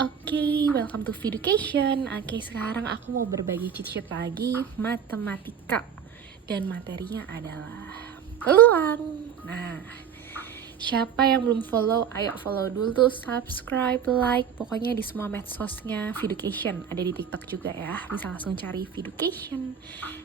Oke, welcome to Education. Oke, sekarang aku mau berbagi cheat sheet lagi matematika. Dan materinya adalah peluang. Nah, siapa yang belum follow, ayo follow dulu tuh, subscribe, like, pokoknya di semua medsosnya Education. Ada di TikTok juga ya, bisa langsung cari Education.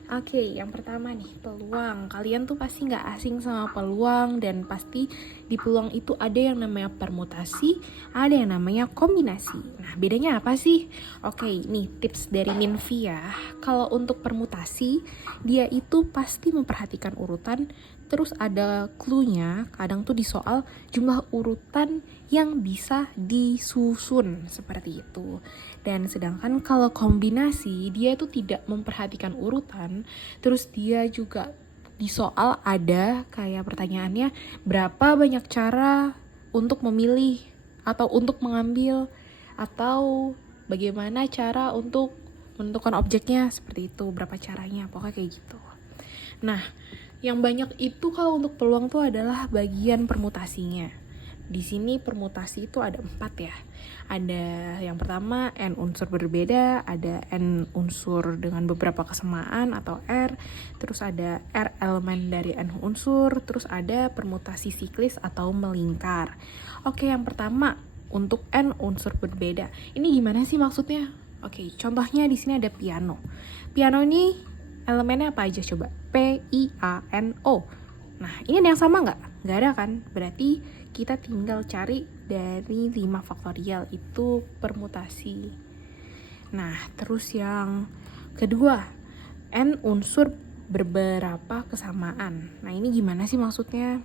Oke, yang pertama nih, peluang. Kalian tuh pasti gak asing sama peluang, dan pasti di peluang itu ada yang namanya permutasi, ada yang namanya kombinasi. Nah, bedanya apa sih? Oke, nih tips dari Minvi ya. Kalau untuk permutasi, dia itu pasti memperhatikan urutan. Terus ada clue-nya, kadang tuh di soal jumlah urutan yang bisa disusun seperti itu. Dan sedangkan kalau kombinasi, dia itu tidak memperhatikan urutan. Terus dia juga di soal ada kayak pertanyaannya, berapa banyak cara untuk memilih atau untuk mengambil, atau bagaimana cara untuk menentukan objeknya, seperti itu, berapa caranya, pokoknya kayak gitu. Nah, yang banyak itu kalau untuk peluang tuh adalah bagian permutasinya. Di sini permutasi itu ada 4 ya. Ada yang pertama n unsur berbeda, ada n unsur dengan beberapa kesamaan atau R, terus ada R elemen dari n unsur, terus ada permutasi siklis atau melingkar. Oke, yang pertama untuk n unsur berbeda. Ini gimana sih maksudnya? Oke, contohnya di sini ada piano. Piano ini elemennya apa aja coba? P, I, A, N, O. Nah, ini ada yang sama nggak? Nggak ada kan? Berarti kita tinggal cari dari 5 faktorial, itu permutasi. Nah, terus yang kedua, N unsur beberapa kesamaan. Nah, ini gimana sih maksudnya?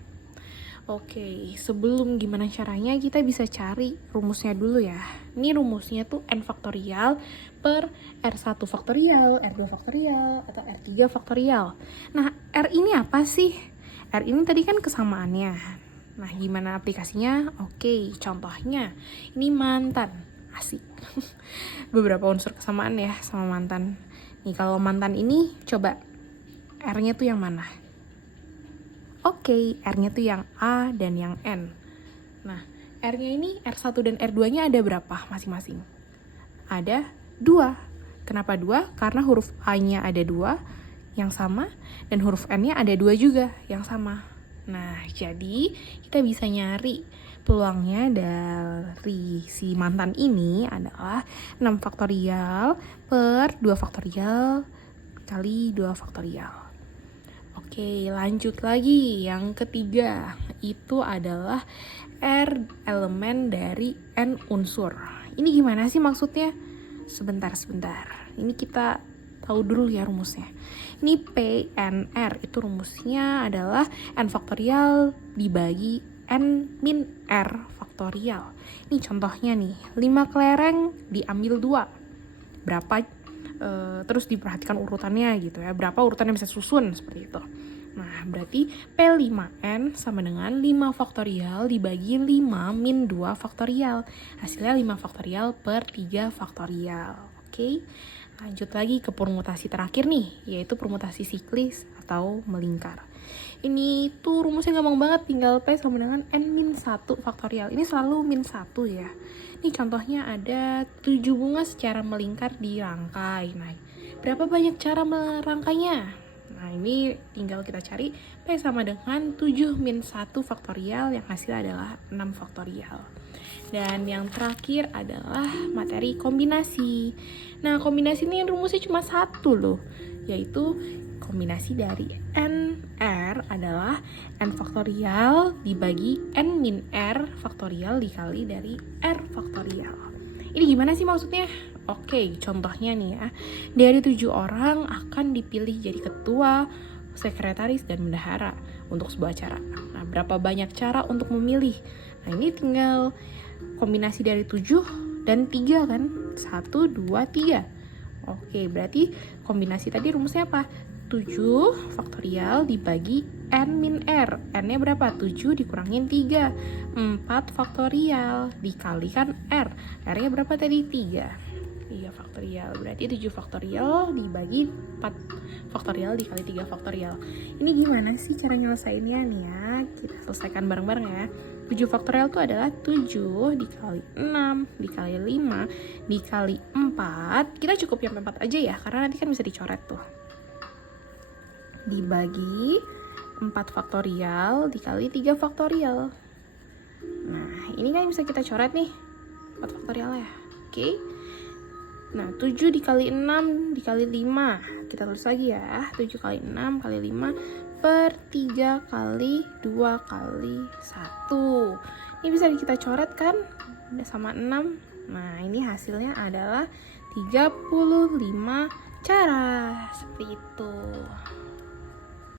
Oke, sebelum gimana caranya, kita bisa cari rumusnya dulu ya. Ini rumusnya tuh N faktorial per R1 faktorial, R2 faktorial, atau R3 faktorial. Nah, R ini apa sih? R ini tadi kan kesamaannya. Nah, gimana aplikasinya? Oke, contohnya ini mantan. Asik. Beberapa unsur kesamaan ya sama mantan. Nih, kalau mantan ini coba R-nya tuh yang mana? Oke, R-nya tuh yang A dan yang N. Nah, R-nya ini R1 dan R2-nya ada berapa masing-masing? Ada 2. Kenapa 2? Karena huruf A-nya ada 2 yang sama, dan huruf N-nya ada 2 juga yang sama. Nah, jadi kita bisa nyari peluangnya dari si mantan ini adalah 6 faktorial per 2 faktorial kali 2 faktorial. Oke, lanjut lagi. Yang ketiga, itu adalah R elemen dari N unsur. Ini gimana sih maksudnya? Sebentar. Ini kita tahu dulu ya rumusnya. Ini PNR, itu rumusnya adalah N faktorial dibagi N min R faktorial. Ini contohnya nih, 5 kelereng diambil 2. Berapa? Terus diperhatikan urutannya gitu ya, berapa urutan yang bisa susun, seperti itu. Nah, berarti P5N sama dengan 5 faktorial dibagi 5 min 2 faktorial. Hasilnya 5 faktorial per 3 faktorial. Oke, lanjut lagi ke permutasi terakhir nih, yaitu permutasi siklis atau melingkar. Ini tuh rumusnya gampang banget, tinggal P sama dengan N min 1 faktorial. Ini selalu min 1 ya. Ini contohnya ada 7 bunga secara melingkar dirangkai. Nah, berapa banyak cara merangkainya? Nah, ini tinggal kita cari P sama dengan 7 min 1 faktorial, yang hasil adalah 6 faktorial. Dan yang terakhir adalah materi kombinasi. Nah, kombinasi ini rumusnya cuma 1 loh, yaitu kombinasi dari NR adalah N faktorial dibagi N min R faktorial dikali dari R faktorial. Ini gimana sih maksudnya? Oke, contohnya nih ya. Dari 7 orang akan dipilih jadi ketua, sekretaris, dan bendahara untuk sebuah acara. Nah, berapa banyak cara untuk memilih? Nah, ini tinggal kombinasi dari 7 dan 3 kan? 1, 2, 3. Oke, berarti kombinasi tadi rumusnya apa? 7 faktorial dibagi N min R. N-nya berapa? 7 dikurangin 3. 4 faktorial dikalikan R. R-nya berapa tadi? 3 faktorial. Berarti 7 faktorial dibagi 4 faktorial dikali 3 faktorial. Ini gimana sih cara nyelesainnya nih ya? Kita selesaikan bareng-bareng ya. 7 faktorial itu adalah 7 dikali 6, dikali 5, dikali 4. Kita cukup yang 4 aja ya, karena nanti kan bisa dicoret tuh. Dibagi 4 faktorial dikali 3 faktorial. Nah, ini kan bisa kita coret nih, 4 faktorial ya. Oke. Nah, 7 dikali 6 dikali 5. Kita tulis lagi ya, 7 kali 6 kali 5 per 3 kali 2 kali 1. Ini bisa kita coret kan? Udah sama 6. Nah, ini hasilnya adalah 35 cara. Seperti itu.